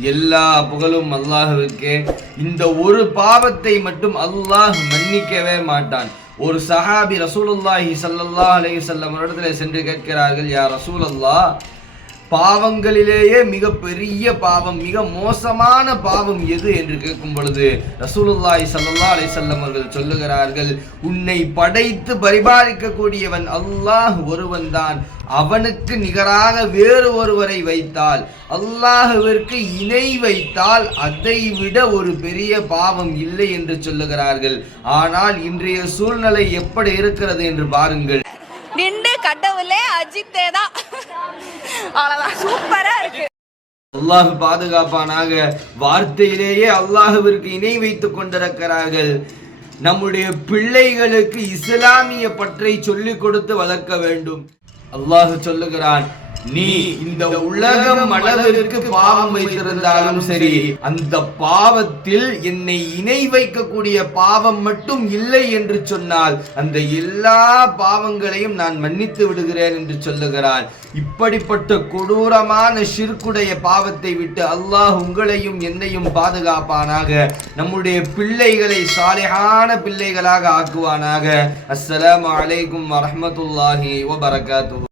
எல்லா புகழும் அல்லாஹுவுக்கே. இந்த ஒரு பாவத்தை மட்டும் அல்லாஹ் மன்னிக்கவே மாட்டான். ஒரு சஹாபி ரசூலுல்லாஹி ஸல்லல்லாஹு அலைஹி வஸல்லம் இடத்துல சென்று கேட்கிறார்கள் யார் ரசூலல்லா பாவங்களிலேயே மிக பெரிய பாவம் மிக மோசமான பாவம் எது என்று கேட்கும் பொழுது ரசூலுல்லாய் சல்லா அலை வஸல்லம் அவர்கள் சொல்லுகிறார்கள் உன்னை படைத்து பரிபாலிக்கக்கூடியவன் அல்லாஹ் ஒருவன்தான். அவனுக்கு நிகராக வேறு ஒருவரை வைத்தால் அல்லாஹுவிற்கு இணை வைத்தால் அதை விட ஒரு பெரிய பாவம் இல்லை என்று சொல்லுகிறார்கள். ஆனால் இன்றைய சூழ்நிலை எப்படி இருக்கிறது என்று பாருங்கள். நின்று அஜித்தே தான் சூப்பரா இருக்கு. அல்லாஹ் பாதுகாப்பானாக வார்த்தையிலேயே அல்லாஹுவிற்கு இணை வைத்துக் கொண்டிருக்கிறார்கள். நம்முடைய பிள்ளைகளுக்கு இஸ்லாமிய பற்றை சொல்லிக் கொடுத்து வளர்க்க வேண்டும். அல்லாஹ் சொல்லுகிறான் நீ இந்த உலகம் அளவிற்கு பாவம் வைத்திருந்தாலும் சரி அந்த பாவத்தில் என்னை இணை வைக்கக்கூடிய பாவம் மட்டும் இல்லை என்று சொன்னால் அந்த எல்லா பாவங்களையும் நான் மன்னித்து விடுகிறேன் என்று சொல்லுகிறான் இப்படிப்பட்ட கொடூரமான சிற்குடைய பாவத்தை விட்டு அல்லாஹ் உங்களையும் என்னையும் பாதுகாப்பானாக நம்முடைய பிள்ளைகளை சாலையான பிள்ளைகளாக ஆக்குவானாக. அஸ்ஸலாம் அலைக்கும் வரமத்துல்லாஹி வபரகாத்துஹு.